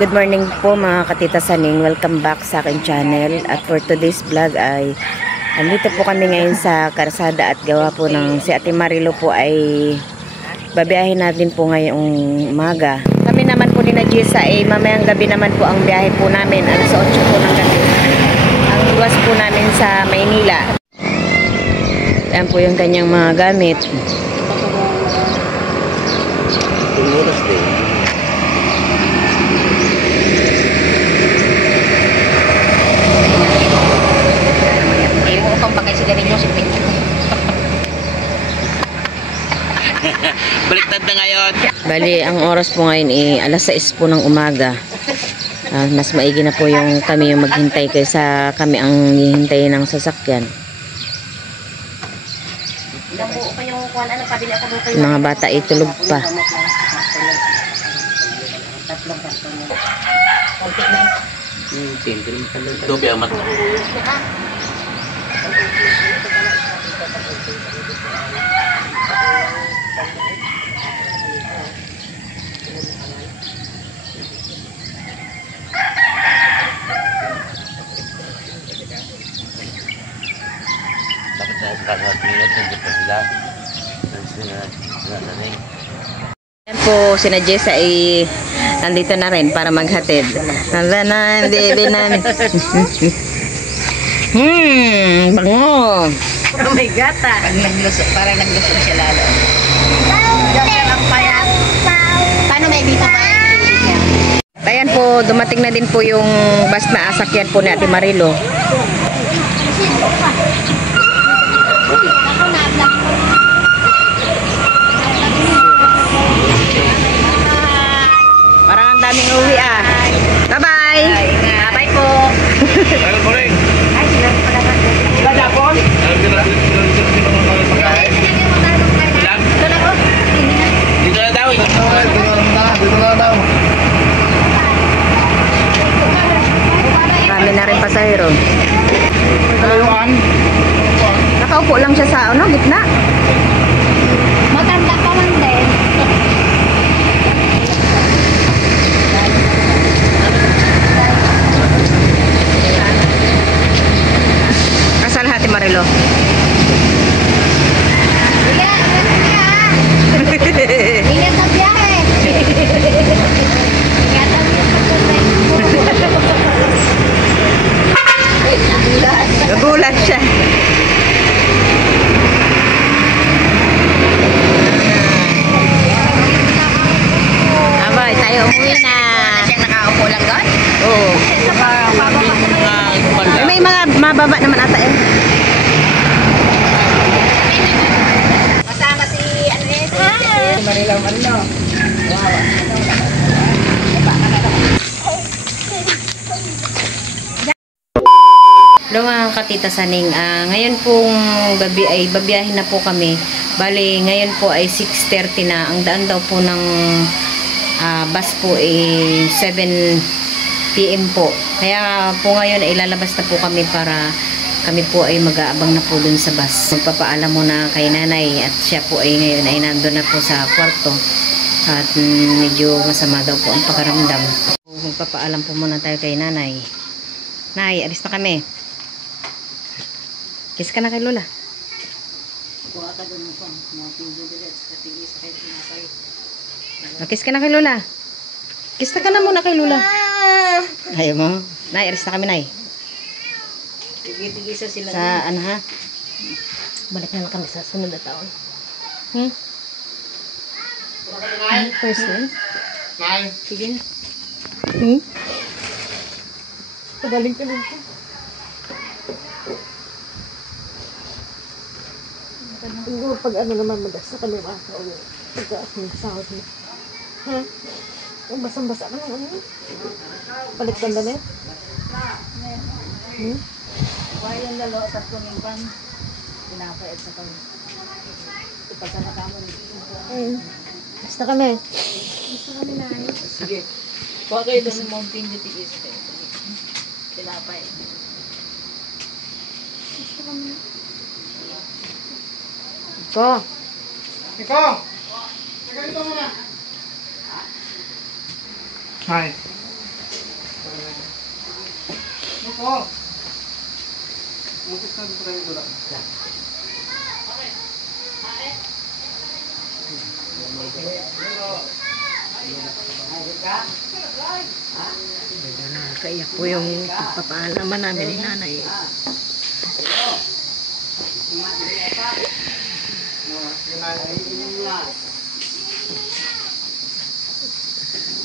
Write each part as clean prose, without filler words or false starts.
Good morning po mga katita Saning. Welcome back sa aking channel. At for today's vlog ay andito po kami ngayon sa Karsada at gawa po ng si Ate Marilo po ay babiyahin natin po ngayong umaga. Kami naman po ni Najisa ay mamayang gabi naman po ang biyahe po namin. Alas 8 po ng gabi. Ang luwas po namin sa Maynila. Yan po yung kanyang mga gamit. Tumuras din. Baliktad na ngayon. Bali, ang oras po ngayon ay alas 6 po ng umaga. Mas maigi na po yung kami yung maghintay kaysa kami ang hihintay ng sasakyan. Mga bata ay tulog pa. Dobi ang mat. Yan po, si Najesa ay nandito na rin para maghatid. Nanda na, baby namin. Bango. Oh my God, Pag naglusok, parang naglusok siya lalo. Diyan lang pa yan. Paano may dito pa yan? Ayan po, dumating na din po yung bus na asakyan po ni Ate Marilo. Parang ang daming uwi ah. Bye-bye. Bye po. Dito na daw. Marami na rin pasahero. Nakaupo lang siya sa gitna. Matanda pa man din. Kasal Ate Marilo. Ingat sa biyahe. Ingat sa biyahe. Nagulat siya. Abay, tayo umuwi na. Siyang nakaupo lang doon? Oo. May mga mababa naman ata eh. Kasama si si Marilo Marilo. Hello mga katita Saning. Ngayon pong gabi ay babiyahin na po kami. Bali, ngayon po ay 6:30 na. Ang daan daw po ng bus po ay 7 PM po. Kaya po ngayon ay lalabas na po kami para kami po ay mag-aabang na po dun sa bus. Magpapaalam muna kay nanay at siya po ay ngayon ay nandun na po sa kwarto at medyo masama daw po ang pakaramdam. Magpapaalam po muna tayo kay nanay. Nay, alis na kami. Kiss ka na kay Lola. Kiss ka na kay Lola. Kiss ka na muna kay Lola. Ayaw mo. Nay, alis na kami, Nay. Tigisa sila. Sa ano ha? Balik na lang kami sa sunod na taon. First one? Sige na. Pagaling ka lang. Pag ano naman madas na kami makakauwi. Pagkaas ng sahod mo. Ha? Ang basang-basa ka lang ano? Balik ka na rin? Wayan lalo sa kuningpan. Pinapayat sa kami. Ipasana ka mo rin. Basta kami. Basta kami na. Sige. Kuha kayo doon ng mountain duty is. Pinapayat. Basta kami na. Iko. Hi. Kaya po yung pagpapaalaman namin ni nanay.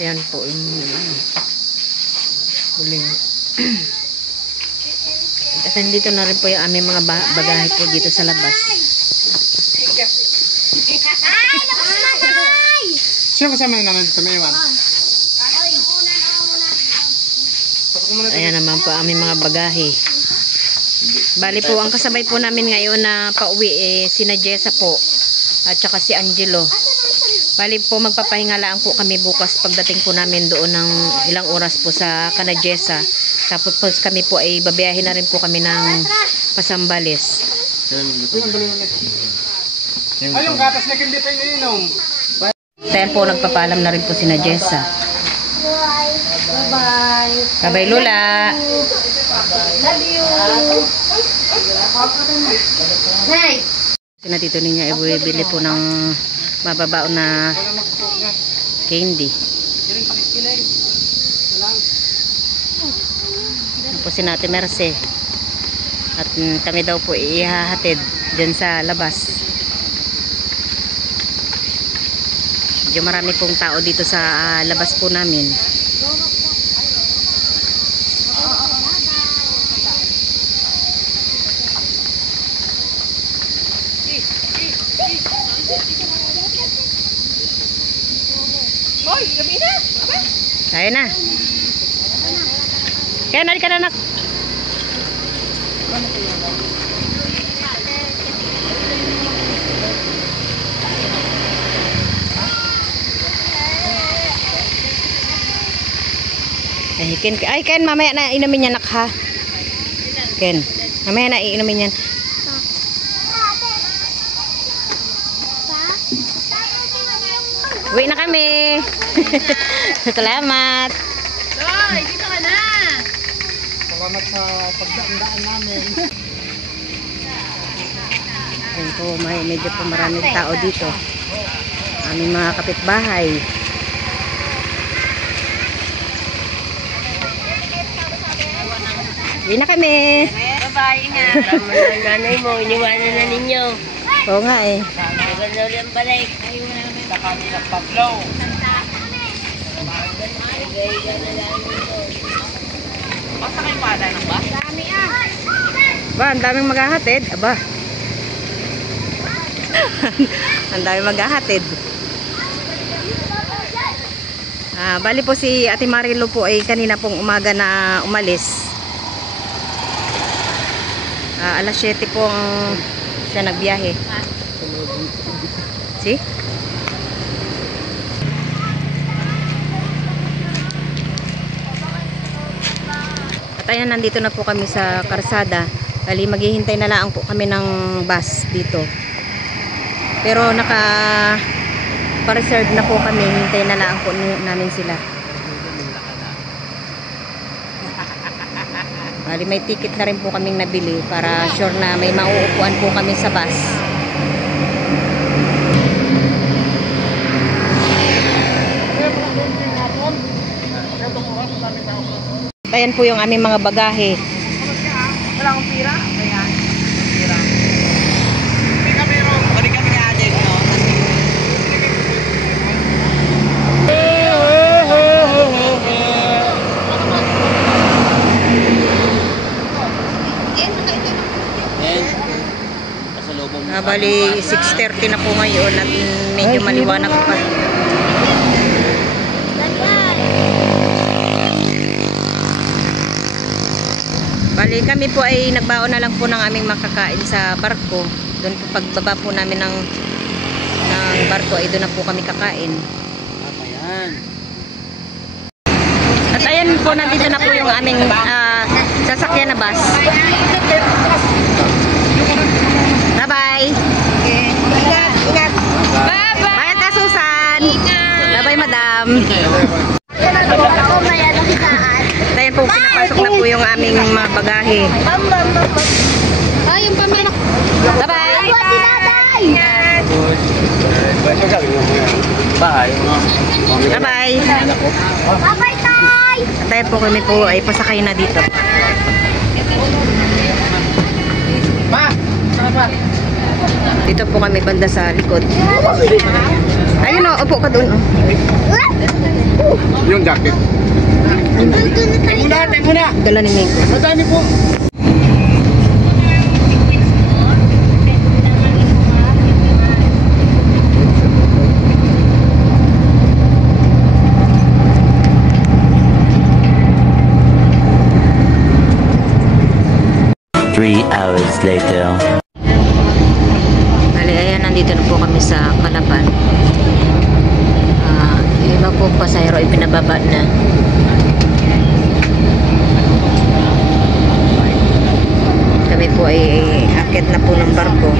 Ayan po yung huling. At nandito na rin po yung aming mga bagahe po dito sa labas. Sino kasama yung nanay dito? May iwan? Ayan naman po aming mga bagahe. Bali po, ang kasabay po namin ngayon na pauwi sina Jessa po at saka si Angelo. Bali po, magpapahingalaan po kami bukas pagdating po namin doon ng ilang oras po sa kana Jessa. Tapos po kami po ay babiyahin na rin po kami ng Pasambales. Ay, yung gatas na hindi pa iniinom. Ayan po, nagpapaalam na rin po sina Jessa. Bye-bye. Bye-bye, Lola. Love you. Nay! Sinatito ninyo ay bumibili po ng mababao na candy. Po si Ate Merce. At kami daw po ihahatid dyan sa labas. Medyo marami pong tao dito sa labas po namin. Kaya na. Kaya na, ka na, anak. Ay, Ken, mamaya na inumin niya, nak, ha? Ken, mamaya na iinumin niyan. Uwi na kami. Salamat. Hoy, dito ka na! Salamat sa pagdaan namin. Yan po, medyo po maraming tao dito. Aming mga kapitbahay. Uwi na kami. Bye-bye, ingat. Tama na ang nanay mo, iniwanan na ninyo. Oo nga eh. Maganda ulit ang balik. Sa kami nagpa-flow. Nagay-iga na lang dito. Basta kayo pala ng ba? Dami ah. Ba, ang daming maghahatid. Aba. Ang daming maghahatid. Bali po si Ate Marilo po ay kanina pong umaga na umalis. Alas 7 po siya nagbiyahe. See? At ayan, nandito na po kami sa karsada. Bali, maghihintay na lang po kami ng bus dito. Pero pa-reserve na po kami. Hintay na lang po namin sila. Bali, may ticket na rin po kaming nabili para sure na may mauupuan po kami sa bus. Ayan po yung aming mga bagahe. Wala akong pira? Ayan. Pira. Hindi kami ron. Balik kami ni Adek, no? Bali, 6:30 na po ngayon at medyo maliwanag pa. Bali, kami po ay nagbaon na lang po ng aming makakain sa barko. Doon po pagbaba po namin ng barko ay doon na po kami kakain. Ayan. At ayan po, nandito na po yung aming sasakyan na bus. Bye-bye. Ingat, ingat. Bye-bye. Bye, Ate Susan. Bye-bye, madam. Ako may alakitaan. Ayan po, pinapasok na po yung aming mga bagahe. Ay, yung pamilya. Bye-bye! Bye-bye! Bye-bye, Tay! Tayo po kami po ay pasakay na dito. Dito po kami banda sa likod. Ayun o, upo ka doon. Yung jacket. Tayo muna. Dala ni Miko. Madami po. Hours later. Bali, ayan, nandito na po kami sa Kalapan. Yung iba po pasahero ay pinababa na. Kami po ay akit na po ng barko.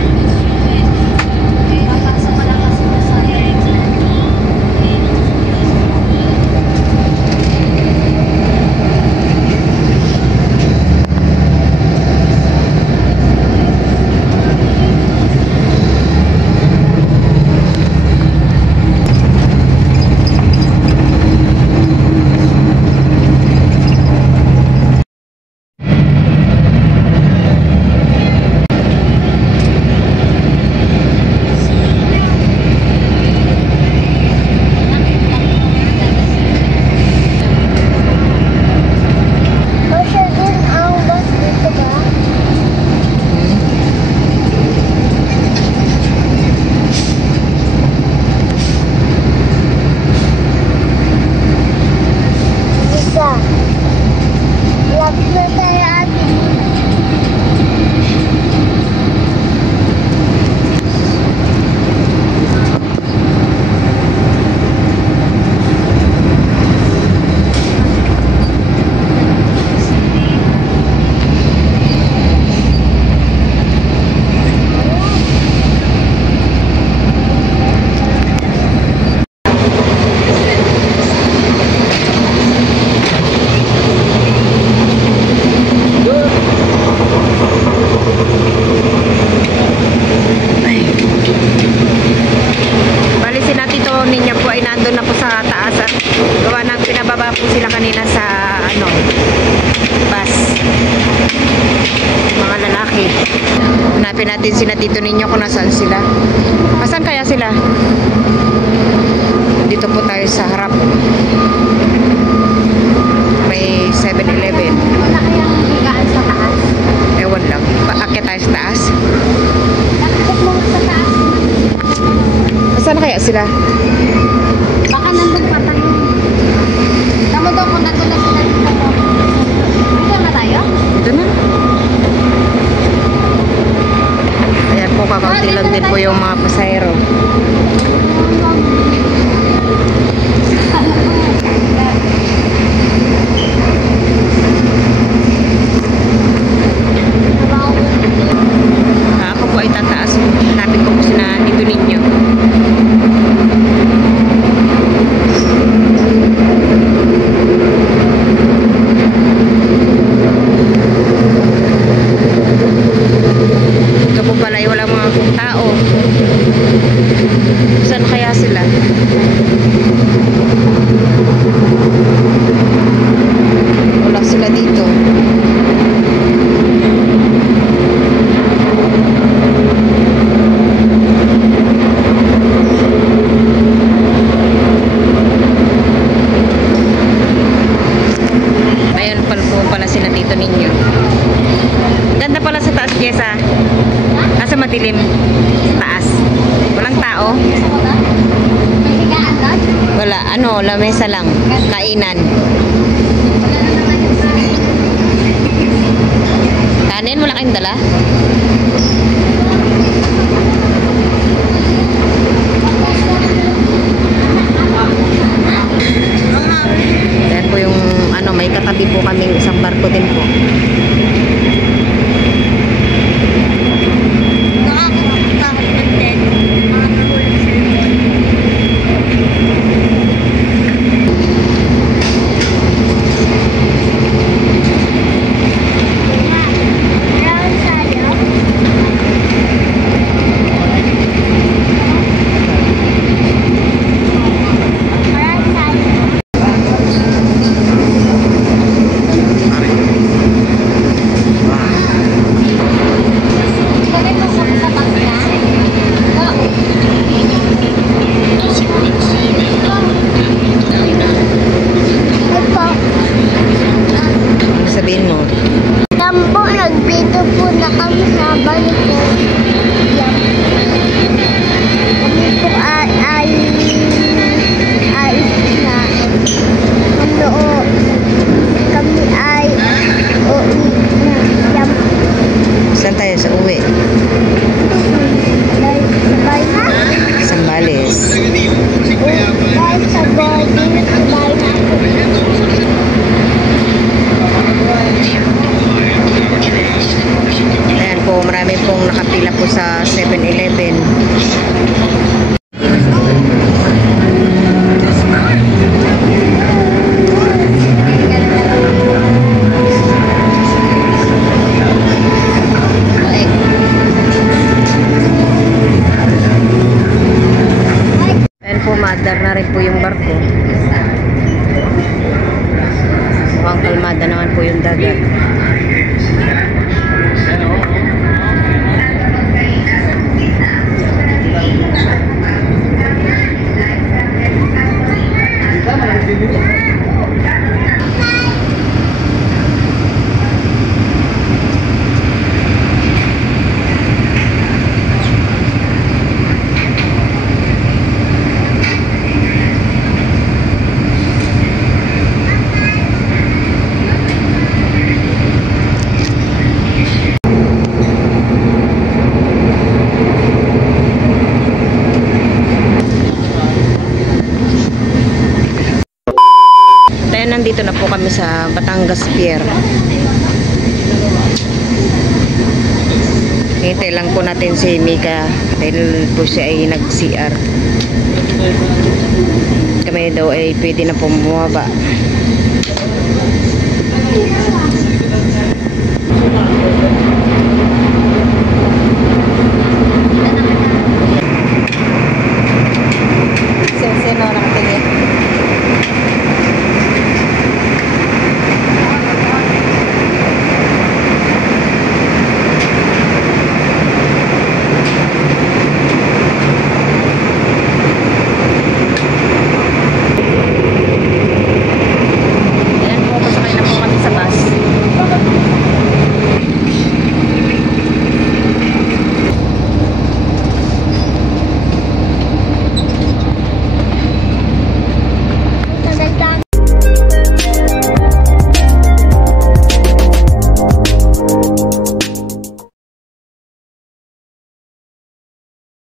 Hanapin natin sila dito ninyo kung nasaan sila. Asan kaya sila? Dito po tayo sa harap. May 7-Eleven. Wala kayang higaan sa taas? Ewan lang. Paakit tayo sa taas. Nakikot mo sa taas. Asan kaya sila? Baka nandun pa tayo. Tamo daw kung nandun na sila dito. Dito na tayo? Dito na. Ayan po, kakaunti lang din po yung mga pasahero. Ako po ay tataas. Hanapin ko po sila dito ninyo. Ito po pala ay walang mga tao. Saan kaya sila? Wala sila dito. Ayan pala po pala sila dito ninyo. Ganda pala sa taas, Jessa. Nasa madilim. Taas. Walang tao. May higaan doon? Wala. Ano, lamesa lang. Kainan. Wala na naman yung kain. Kanin, wala kayong dala? Yan po yung, ano, may katabi po kaming isang barko din po. Ayan po, marami pong nakapila po sa 7-Eleven. Ayan po, maadar na rin po yung barko. Mukhang kalmada naman po yung dagat. Nandito na po kami sa Batangas Pier. Hintay lang po natin si Mika dahil po siya ay nag-CR. Kami daw ay pwede na po bumaba.